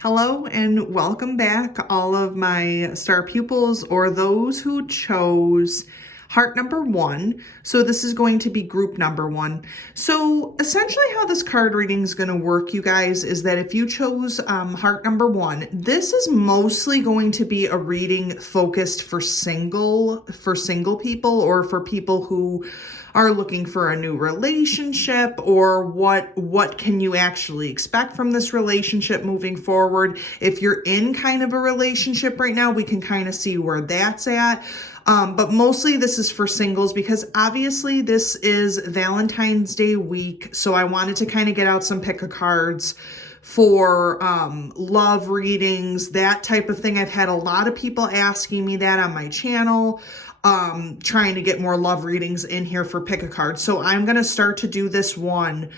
Hello and welcome back, all of my star pupils or those who chose heart number one. So this is going to be group number one. So essentially how this card reading is going to work, you guys, is that if you chose heart number one, this is mostly going to be a reading focused for single people, or for people who are looking for a new relationship, or what can you actually expect from this relationship moving forward. If you're in kind of a relationship right now, we can kind of see where that's at. But mostly this is for singles because obviously this is Valentine's Day week. So I wanted to kind of get out some pick a cards for love readings, that type of thing. I've had a lot of people asking me that on my channel, trying to get more love readings in here for pick a card. So I'm going to start to do this one.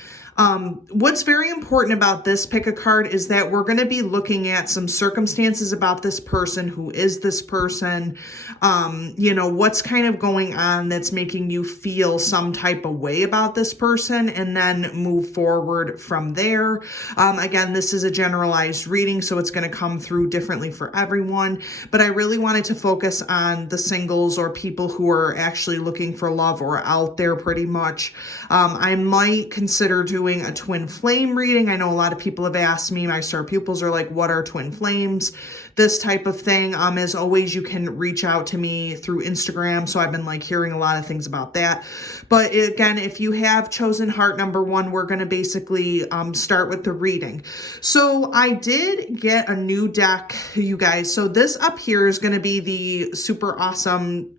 What's very important about this pick a card is that we're going to be looking at some circumstances about this person. Who is this person? What's kind of going on that's making you feel some type of way about this person, and then move forward from there. Again, this is a generalized reading, so it's going to come through differently for everyone, but I really wanted to focus on the singles or people who are actually looking for love or out there pretty much. I might consider doing a twin flame reading. I know a lot of people have asked me, my star pupils are like, what are twin flames? This type of thing. As always, you can reach out to me through Instagram. So I've been hearing a lot of things about that. But again, if you have chosen heart number one, we're going to basically start with the reading. So I did get a new deck, you guys. So this up here is going to be the super awesome,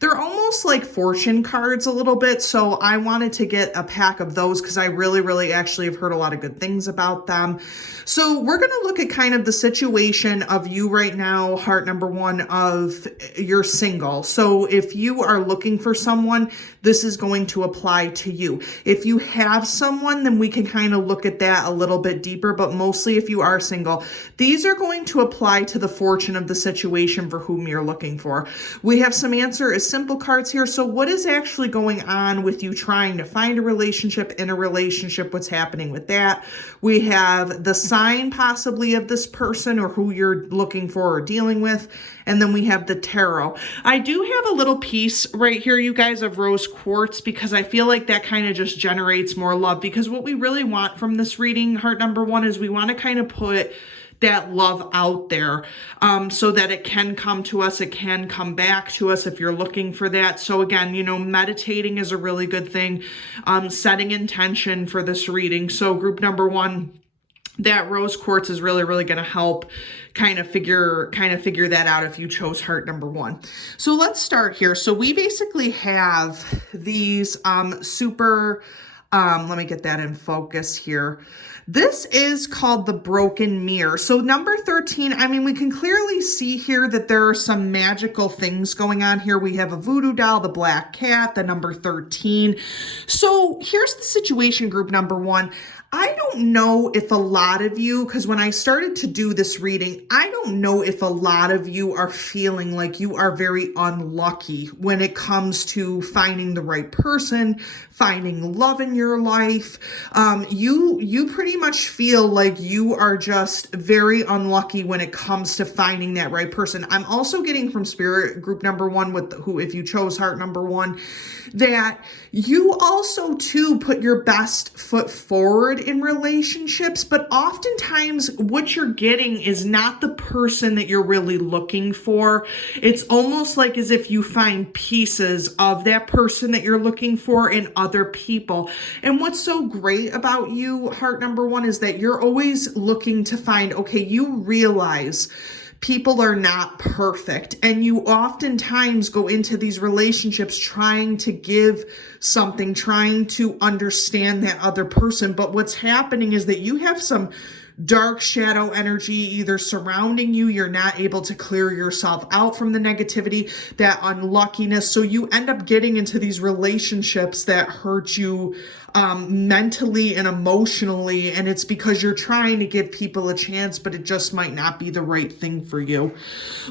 they're almost like fortune cards a little bit. So I wanted to get a pack of those because I really actually have heard a lot of good things about them. So we're going to look at kind of the situation of you right now, heart number one, of you're single. So if you are looking for someone, this is going to apply to you. If you have someone, then we can kind of look at that a little bit deeper, but mostly if you are single, these are going to apply to the fortune of the situation for whom you're looking for. We have some answer is simple cards here. So what is actually going on with you trying to find a relationship, in a relationship? What's happening with that? We have the sign possibly of this person or who you're looking for or dealing with. And then we have the tarot. I do have a little piece right here, you guys, of rose quartz, because I feel like that kind of just generates more love. Because what we really want from this reading, heart number one, is we want to kind of put that love out there, so that it can come to us, it can come back to us if you're looking for that. So again, meditating is a really good thing, setting intention for this reading. So group number one, that rose quartz is really going to help kind of figure that out if you chose heart number one. So let's start here. So we basically have these super, let me get that in focus here. This is called the Broken Mirror. So number 13, I mean, we can clearly see here that there are some magical things going on here. We have a voodoo doll, the black cat, the number 13. So here's the situation, group number one. I don't know if a lot of you, because when I started to do this reading, I don't know if a lot of you are feeling like you are very unlucky when it comes to finding the right person, finding love in your life. You pretty much feel like you are just very unlucky when it comes to finding that right person. I'm also getting from spirit, group number one, with who, if you chose heart number one, that you also too put your best foot forward in relationships, but oftentimes what you're getting is not the person that you're really looking for. It's almost like as if you find pieces of that person that you're looking for in other people. And what's so great about you, heart number one, is that you're always looking to find, okay, you realize people are not perfect, and you oftentimes go into these relationships trying to give something, trying to understand that other person. But what's happening is that you have some dark shadow energy either surrounding you. You're not able to clear yourself out from the negativity, that unluckiness. So you end up getting into these relationships that hurt you mentally and emotionally, and it's because you're trying to give people a chance, but it just might not be the right thing for you.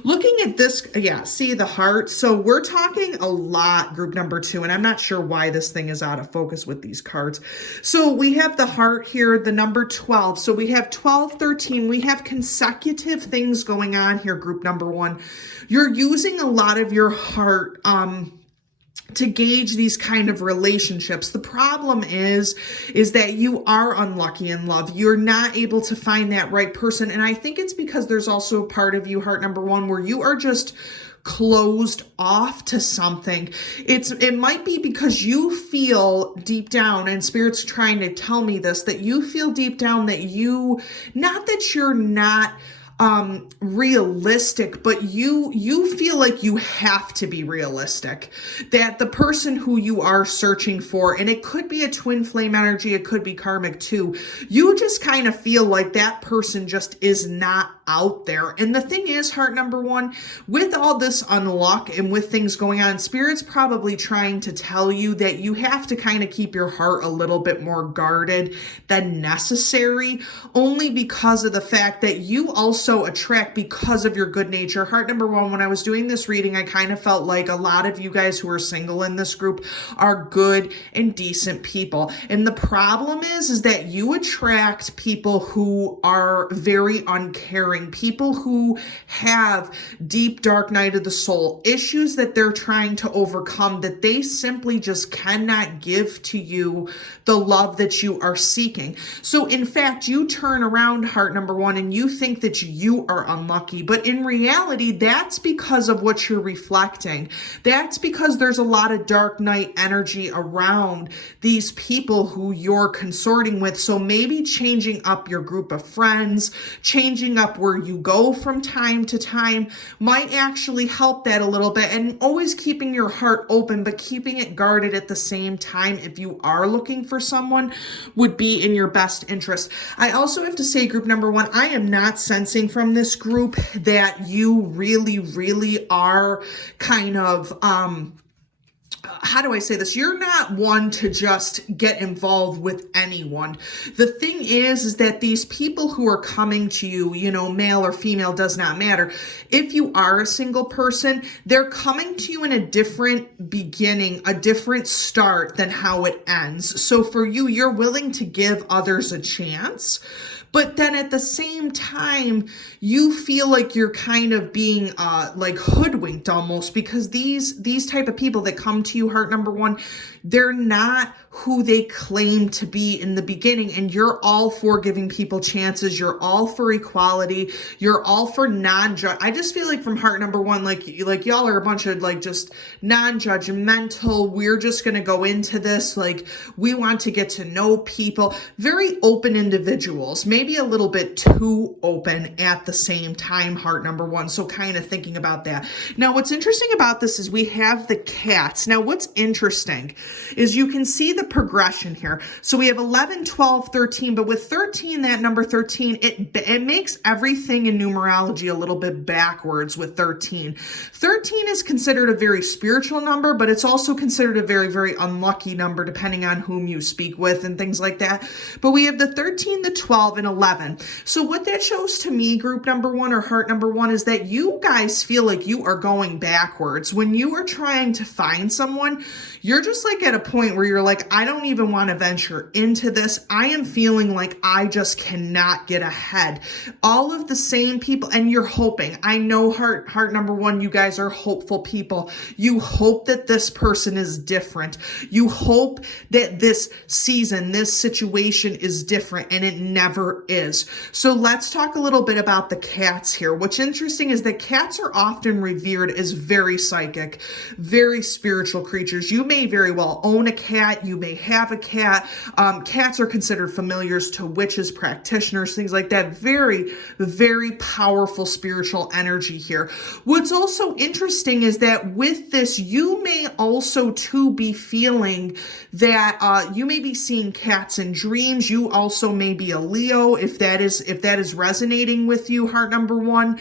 Looking at this, yeah, see the heart. So we're talking a lot, group number 2, and I'm not sure why this thing is out of focus with these cards. So we have the heart here, the number 12. So we have 12, 13. We have consecutive things going on here, group number 1. You're using a lot of your heart, to gauge these kind of relationships. The problem is that you are unlucky in love. You're not able to find that right person. And I think it's because there's also a part of you, heart number 1, where you are just closed off to something. It might be because you feel deep down, and Spirit's trying to tell me this, that you feel deep down that not that you're not realistic, but you feel like you have to be realistic, that the person who you are searching for, and it could be a twin flame energy, it could be karmic too, you just kind of feel like that person just is not out there. And the thing is, heart number 1, with all this unluck and with things going on, Spirit's probably trying to tell you that you have to kind of keep your heart a little bit more guarded than necessary, only because of the fact that you also attract because of your good nature. Heart number 1, when I was doing this reading, I kind of felt like a lot of you guys who are single in this group are good and decent people. And the problem is that you attract people who are very uncaring, people who have deep, dark night of the soul, issues that they're trying to overcome, that they simply just cannot give to you the love that you are seeking. So in fact, you turn around, heart number 1, and you think that you are unlucky, but in reality, that's because of what you're reflecting. That's because there's a lot of dark night energy around these people who you're consorting with. So maybe changing up your group of friends, changing up where you go from time to time might actually help that a little bit, and always keeping your heart open, but keeping it guarded at the same time, if you are looking for someone, would be in your best interest. I also have to say, group number 1, I am not sensing from this group that you really, really are kind of, how do I say this? You're not one to just get involved with anyone. The thing is that these people who are coming to you, male or female, does not matter. If you are a single person, they're coming to you in a different beginning, a different start than how it ends. So for you, you're willing to give others a chance. But then at the same time, you feel like you're kind of being like hoodwinked almost, because these type of people that come to you, heart number 1, they're not who they claim to be in the beginning. And you're all for giving people chances. You're all for equality. You're all for non-judge. I just feel like from heart number 1, like y'all are a bunch of like just non-judgmental. We're just going to go into this. Like, we want to get to know people. Very open individuals, maybe a little bit too open at the same time, heart number 1. So kind of thinking about that. Now, what's interesting about this is we have the cats. Now, what's interesting is you can see the progression here. So we have 11, 12, 13, but with 13, that number 13, it makes everything in numerology a little bit backwards with 13. 13 is considered a very spiritual number, but it's also considered a very, very unlucky number depending on whom you speak with and things like that. But we have the 13, the 12, and 11. So what that shows to me, group number 1 or heart number 1, is that you guys feel like you are going backwards. When you are trying to find someone, you're just like at a point where you're like, I don't even want to venture into this. I am feeling like I just cannot get ahead. All of the same people, and you're hoping. I know heart number 1, you guys are hopeful people. You hope that this person is different. You hope that this season, this situation is different, and it never is. So let's talk a little bit about the cats here. What's interesting is that cats are often revered as very psychic, very spiritual creatures. You may very well own a cat. You may have a cat. Cats are considered familiars to witches, practitioners, things like that. Very, very powerful spiritual energy here. What's also interesting is that with this, you may also too be feeling that you may be seeing cats in dreams. You also may be a Leo. Leo, if that is resonating with you, heart number one.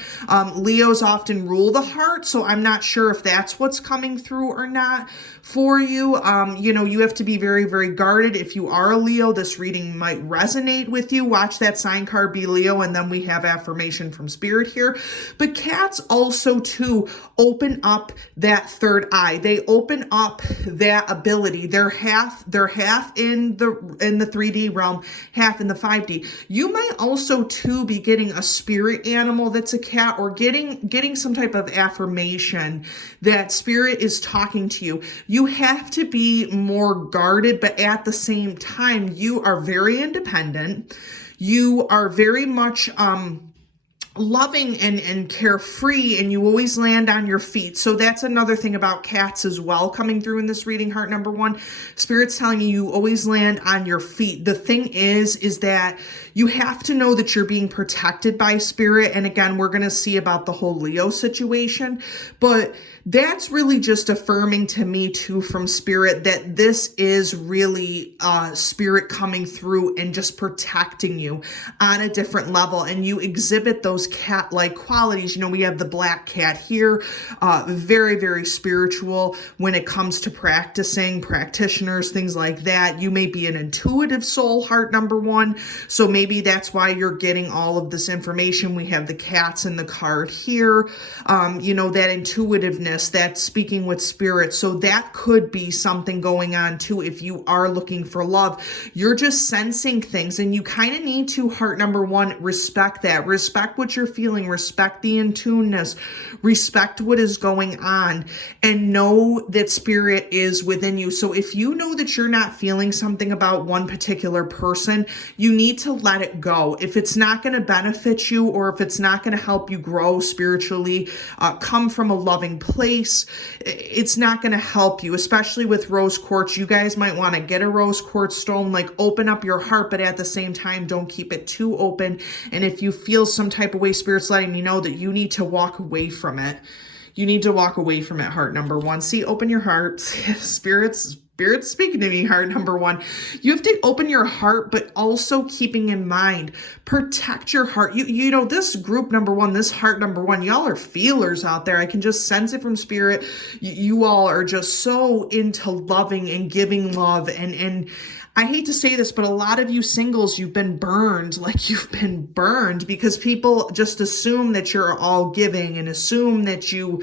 Leos often rule the heart, so I'm not sure if that's what's coming through or not for you. You know, you have to be very, very guarded. If you are a Leo, this reading might resonate with you. Watch that sign card, be Leo, and then we have affirmation from Spirit here. But cats also too open up that third eye. They open up that ability. They're half in the 3D realm, half in the 5D. You might also too be getting a spirit animal that's a cat, or getting some type of affirmation that spirit is talking to you. You have to be more guarded, but at the same time, you are very independent. You are very much loving and carefree, and you always land on your feet. So that's another thing about cats as well coming through in this reading, heart number one. Spirit's telling you always land on your feet. The thing is that you have to know that you're being protected by spirit. And again, we're going to see about the whole Leo situation, but that's really just affirming to me too from spirit that this is really spirit coming through and just protecting you on a different level. And you exhibit those cat-like qualities. You know, we have the black cat here, very, very spiritual when it comes to practitioners, things like that. You may be an intuitive soul, heart number one. So maybe that's why you're getting all of this information. We have the cats in the card here, you know, that intuitiveness, that speaking with spirit. So that could be something going on too. If you are looking for love, you're just sensing things, and you kind of need to, heart number one, respect that. Respect what you're feeling, respect the in-tuneness, respect what is going on, and know that spirit is within you. So if you know that you're not feeling something about one particular person, you need to let it go. If it's not going to benefit you, or if it's not going to help you grow spiritually, come from a loving place, it's not going to help you, especially with rose quartz. You guys might want to get a rose quartz stone, like open up your heart, but at the same time, don't keep it too open. And if you feel some type of way, spirit's letting me know that you need to walk away from it. You need to walk away from it, heart number one. See, open your heart. Spirit's speaking to me, heart number one. You have to open your heart, but also keeping in mind, protect your heart. You know, this group number one, this heart number one, y'all are feelers out there. I can just sense it from spirit. You all are just so into loving and giving love. And I hate to say this, but a lot of you singles, you've been burned, because people just assume that you're all giving and assume that you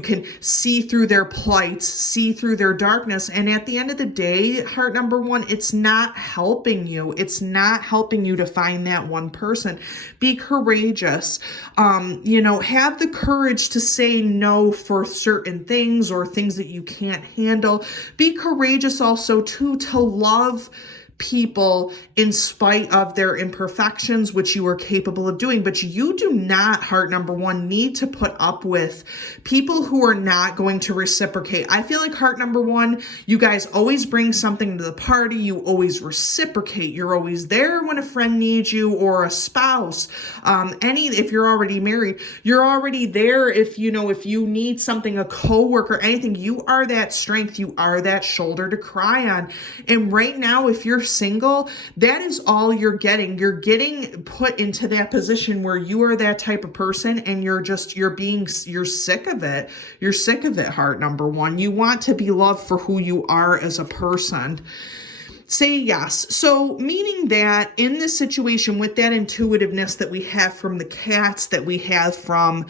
can see through their plights, see through their darkness. And at the end of the day, heart number one, it's not helping you. It's not helping you to find that one person. Be courageous. Have the courage to say no for certain things or things that you can't handle. Be courageous also too, to love people in spite of their imperfections, which you are capable of doing. But you do not, heart number one, need to put up with people who are not going to reciprocate. I feel like, heart number one, you guys always bring something to the party. You always reciprocate. You're always there when a friend needs you, or a spouse. If you're already married, you're already there. If you need something, a coworker, anything, you are that strength. You are that shoulder to cry on. And right now, if you're single, that is all you're getting. You're getting put into that position where you are that type of person, and you're sick of it. You're sick of it, heart number one. You want to be loved for who you are as a person. Say yes. So meaning that in this situation, with that intuitiveness that we have from the cats, that we have from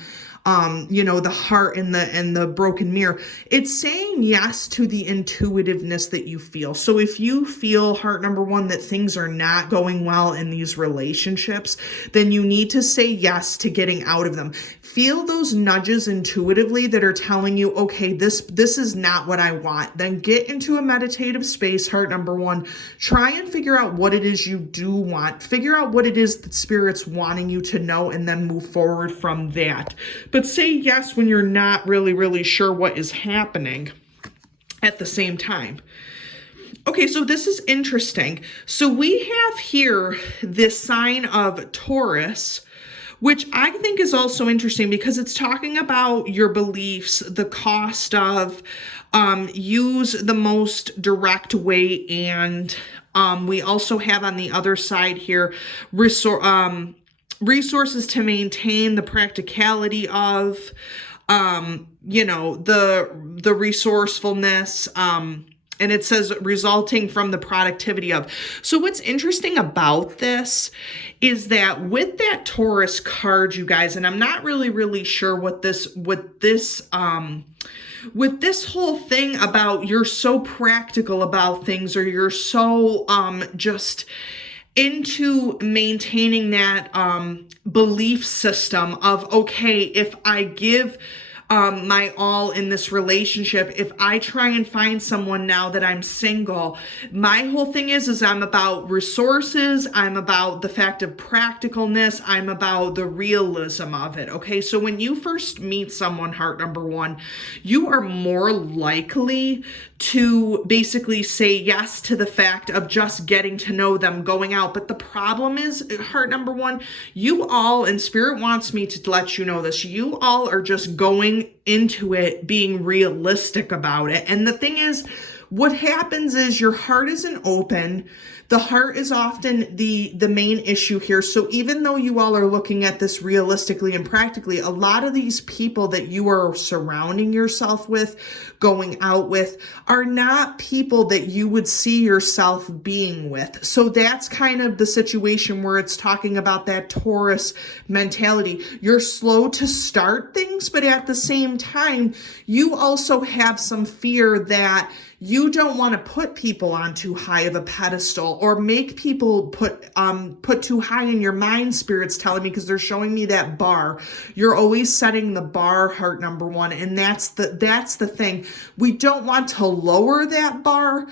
the heart and the broken mirror, it's saying yes to the intuitiveness that you feel. So if you feel, heart number one, that things are not going well in these relationships, then you need to say yes to getting out of them. Feel those nudges intuitively that are telling you, okay, this is not what I want. Then get into a meditative space, heart number one. Try and figure out what it is you do want. Figure out what it is that spirit's wanting you to know, and then move forward from that. But say yes when you're not really, really sure what is happening at the same time. Okay, so this is interesting. So we have here this sign of Taurus, which I think is also interesting because it's talking about your beliefs, the cost of use the most direct way, and we also have on the other side here resources to maintain the practicality of the resourcefulness, and it says resulting from the productivity of. So what's interesting about this is that with that Taurus card, you guys, and I'm not really sure what this with this whole thing about you're so practical about things, or you're so just into maintaining that belief system of, okay, if I give my all in this relationship, if I try and find someone now that I'm single, my whole thing is I'm about resources, I'm about the fact of practicalness, I'm about the realism of it. Okay, so when you first meet someone, heart number one, you are more likely to basically say yes to the fact of just getting to know them, going out. But the problem is, heart number one, you all, and Spirit wants me to let you know this, you all are just going into it being realistic about it. And the thing is, what happens is your heart isn't open. The heart is often the main issue here. So even though you all are looking at this realistically and practically, a lot of these people that you are surrounding yourself with, going out with, are not people that you would see yourself being with. So that's kind of the situation where it's talking about that Taurus mentality. You're slow to start things, but at the same time, you also have some fear that you don't want to put people on too high of a pedestal, or make people put too high in your mind. Spirit's telling me, because they're showing me that bar. You're always setting the bar, heart number one, and that's the thing. We don't want to lower that bar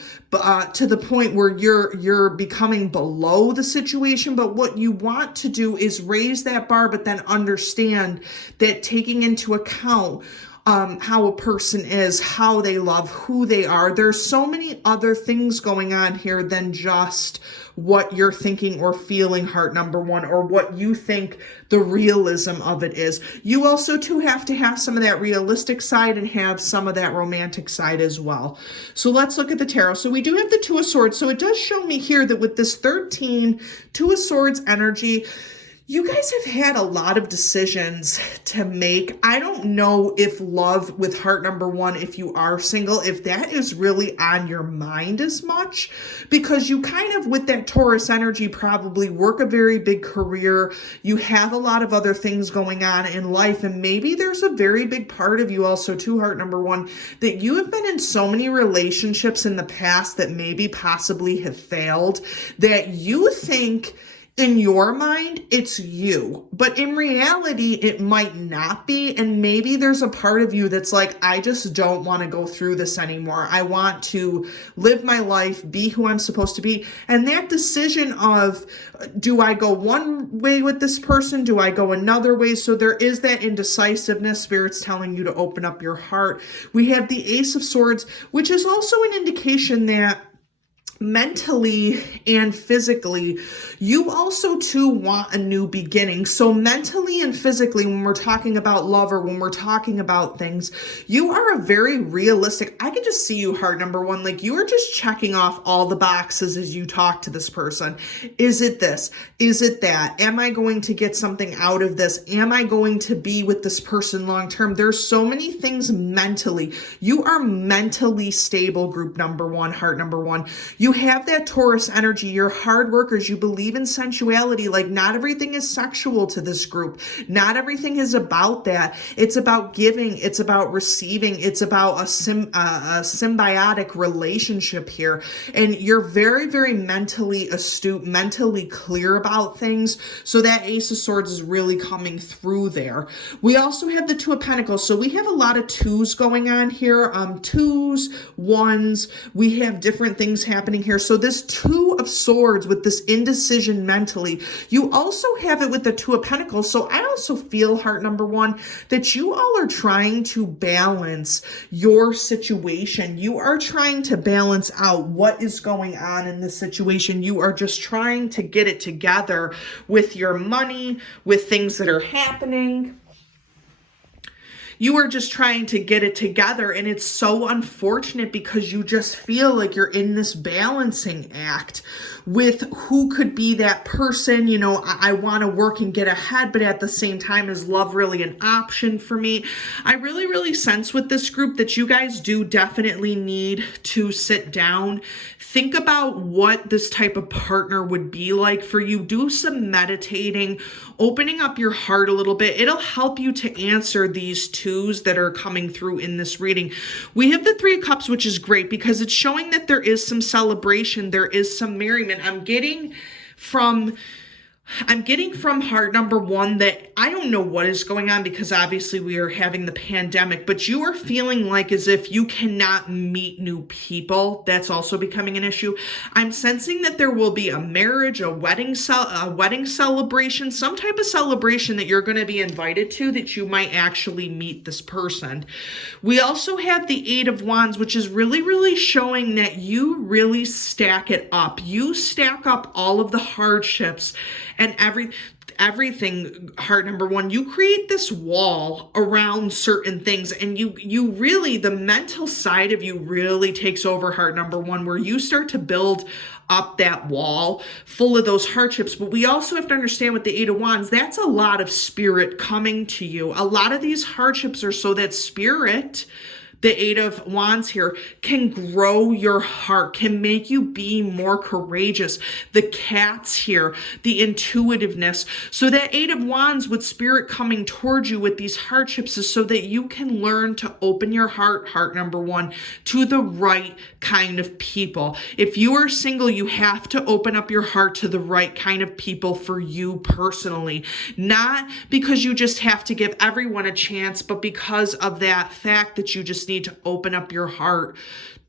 to the point where you're becoming below the situation. But what you want to do is raise that bar, but then understand that taking into account how a person is, how they love, who they are. There's so many other things going on here than just what you're thinking or feeling, heart number one, or what you think the realism of it is. You also too have to have some of that realistic side and have some of that romantic side as well. So let's look at the tarot. So we do have the Two of Swords. So it does show me here that with this 13 Two of Swords energy, you guys have had a lot of decisions to make. I don't know if love with heart number one, if you are single, if that is really on your mind as much, because you kind of, with that Taurus energy, probably work a very big career. You have a lot of other things going on in life, and maybe there's a very big part of you also too, heart number one, that you have been in so many relationships in the past that maybe possibly have failed, that you think in your mind it's you, but in reality it might not be. And maybe there's a part of you that's like, I just don't want to go through this anymore. I want to live my life, be who I'm supposed to be. And that decision of, do I go one way with this person? Do I go another way? So there is that indecisiveness. Spirit's telling you to open up your heart. We have the Ace of Swords, which is also an indication that mentally and physically, you also too want a new beginning. So mentally and physically, when we're talking about love, or when we're talking about things, you are a very realistic, I can just see you, heart number one, like you are just checking off all the boxes as you talk to this person. Is it this? Is it that? Am I going to get something out of this? Am I going to be with this person long term? There's so many things mentally. You are mentally stable, group number one, heart number one. You have that Taurus energy. You're hard workers. You believe in sensuality. Like, not everything is sexual to this group. Not everything is about that. It's about giving. It's about receiving. It's about a symbiotic relationship here. And you're very, very mentally astute, mentally clear about things. So that Ace of Swords is really coming through there. We also have the Two of Pentacles. So we have a lot of twos going on here. Twos, ones. We have different things happening happening here. So this Two of Swords with this indecision mentally, you also have it with the Two of Pentacles. So I also feel, heart number one, that you all are trying to balance your situation. You are trying to balance out what is going on in this situation. You are just trying to get it together with your money, with things that are happening. You are just trying to get it together, and it's so unfortunate because you just feel like you're in this balancing act with who could be that person. You know, I want to work and get ahead, but at the same time, is love really an option for me? I really, really sense with this group that you guys do definitely need to sit down, think about what this type of partner would be like for you. Do some meditating, opening up your heart a little bit. It'll help you to answer these twos that are coming through in this reading. We have the Three of Cups, which is great because it's showing that there is some celebration, there is some merriment. I'm getting from heart number one that I don't know what is going on because obviously we are having the pandemic, but you are feeling like as if you cannot meet new people. That's also becoming an issue. I'm sensing that there will be a marriage, a wedding celebration, some type of celebration that you're going to be invited to that you might actually meet this person. We also have the Eight of Wands, which is really, really showing that you really stack it up. You stack up all of the hardships and everything, heart number one. You create this wall around certain things, and you really, the mental side of you really takes over, heart number one, where you start to build up that wall full of those hardships. But we also have to understand with the Eight of Wands, that's a lot of spirit coming to you. A lot of these hardships are so that spirit, the Eight of Wands here, can grow your heart, can make you be more courageous. The Cats here, the intuitiveness. So that Eight of Wands with spirit coming towards you with these hardships is so that you can learn to open your heart, heart number one, to the right kind of people. If you are single, you have to open up your heart to the right kind of people for you personally. Not because you just have to give everyone a chance, but because of that fact that you just need to open up your heart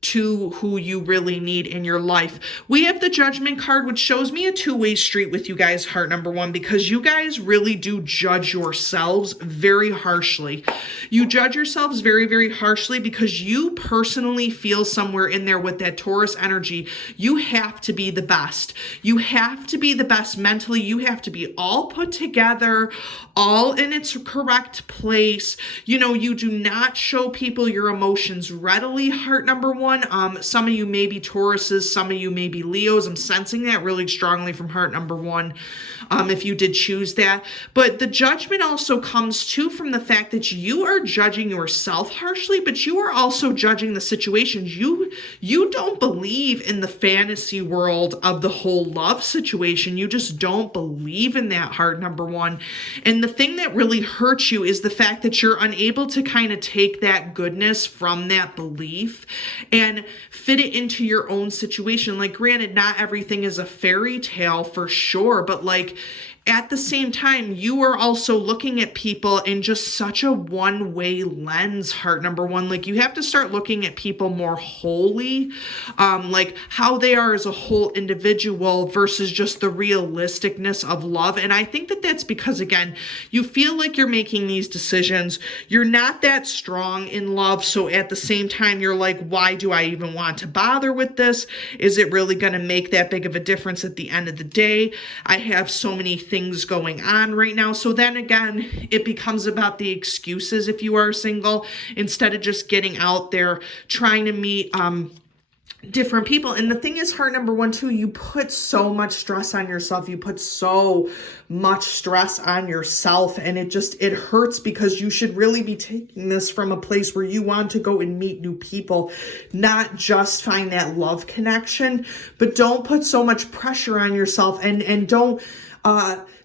to who you really need in your life. We have the Judgment card, which shows me a two-way street with you guys, heart number one, because you guys really do judge yourselves very harshly. You judge yourselves very, very harshly because you personally feel somewhere in there with that Taurus energy, you have to be the best. You have to be the best mentally. You have to be all put together, all in its correct place. You know, you do not show people your emotions readily, heart number one. Some of you may be Tauruses, some of you may be Leos. I'm sensing that really strongly from heart number one, if you did choose that. But the Judgment also comes too from the fact that you are judging yourself harshly, but you are also judging the situations. You don't believe in the fantasy world of the whole love situation. You just don't believe in that, heart number one. And the thing that really hurts you is the fact that you're unable to kind of take that goodness from that belief and fit it into your own situation. Like, granted, not everything is a fairy tale for sure, but like, at the same time, you are also looking at people in just such a one-way lens, heart number one. Like, you have to start looking at people more wholly, like how they are as a whole individual versus just the realisticness of love. And I think that that's because, again, you feel like you're making these decisions. You're not that strong in love. So at the same time, you're like, why do I even want to bother with this? Is it really going to make that big of a difference at the end of the day? I have so many things going on right now. So then again, it becomes about the excuses if you are single, instead of just getting out there trying to meet different people. And the thing is, heart number one too, you put so much stress on yourself. You put so much stress on yourself, and it hurts because you should really be taking this from a place where you want to go and meet new people, not just find that love connection. But don't put so much pressure on yourself, and don't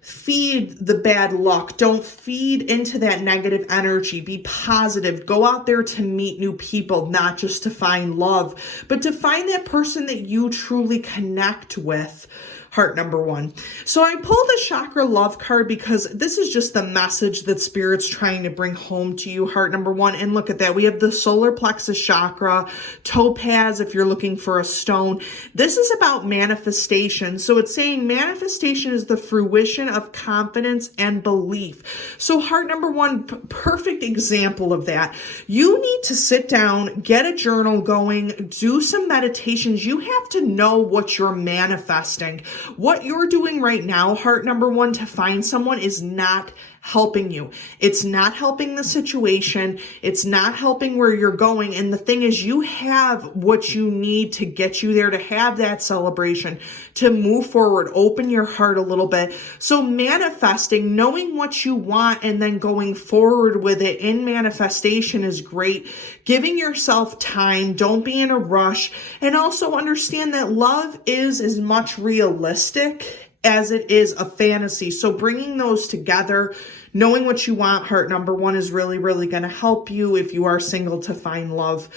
feed the bad luck. Don't feed into that negative energy. Be positive. Go out there to meet new people, not just to find love, but to find that person that you truly connect with. heart number one. So I pulled a chakra love card because this is just the message that Spirit's trying to bring home to you, heart number one. And look at that. We have the solar plexus chakra, topaz if you're looking for a stone. This is about manifestation. So it's saying manifestation is the fruition of confidence and belief. So heart number one, perfect example of that. You need to sit down, get a journal going, do some meditations. You have to know what you're manifesting. What you're doing right now, heart number one, to find someone is not helping you. It's not helping the situation. It's not helping where you're going. And the thing is, you have what you need to get you there, to have that celebration, to move forward, open your heart a little bit. So manifesting, knowing what you want and then going forward with it in manifestation is great. Giving yourself time, don't be in a rush, and also understand that love is as much realistic as it is a fantasy. So bringing those together, knowing what you want, heart number one, is really, really going to help you if you are single to find love.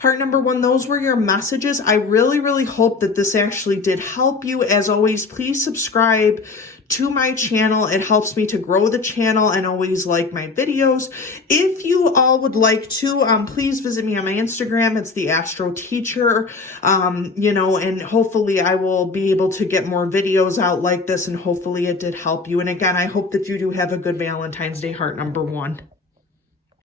Heart number one, those were your messages. I really, really hope that this actually did help you. As always, please subscribe to my channel. It helps me to grow the channel, and always like my videos. If you all would like to, please visit me on my Instagram. It's the Astro Teacher, and hopefully I will be able to get more videos out like this, and hopefully it did help you. And again, I hope that you do have a good Valentine's Day, heart number one.